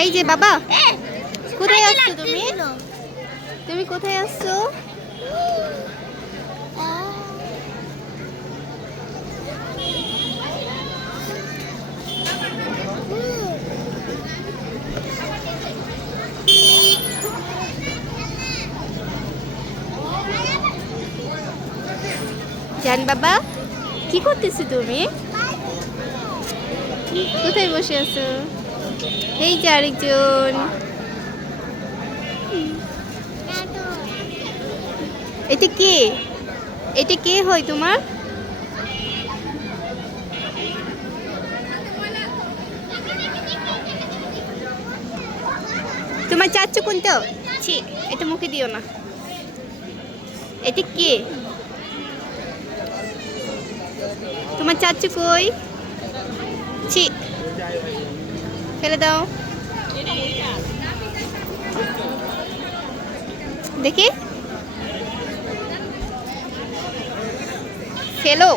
এই যে বাবা, কোথায় আসছো তুমি? তুমি কোথায় আসছো? জান বাবা, কি করতেছো তুমি? কোথায় বসে আছো? এই যে আরেকজন। এটা কে? এটা কে হয় তোমার? তোমার চাচ্চু কোনটা? ছি, এটা মুখে দিও না। এটা কে? তোমার চাচ্চু কই? ছি, ফেলে দাও। দেখি, ফেলো।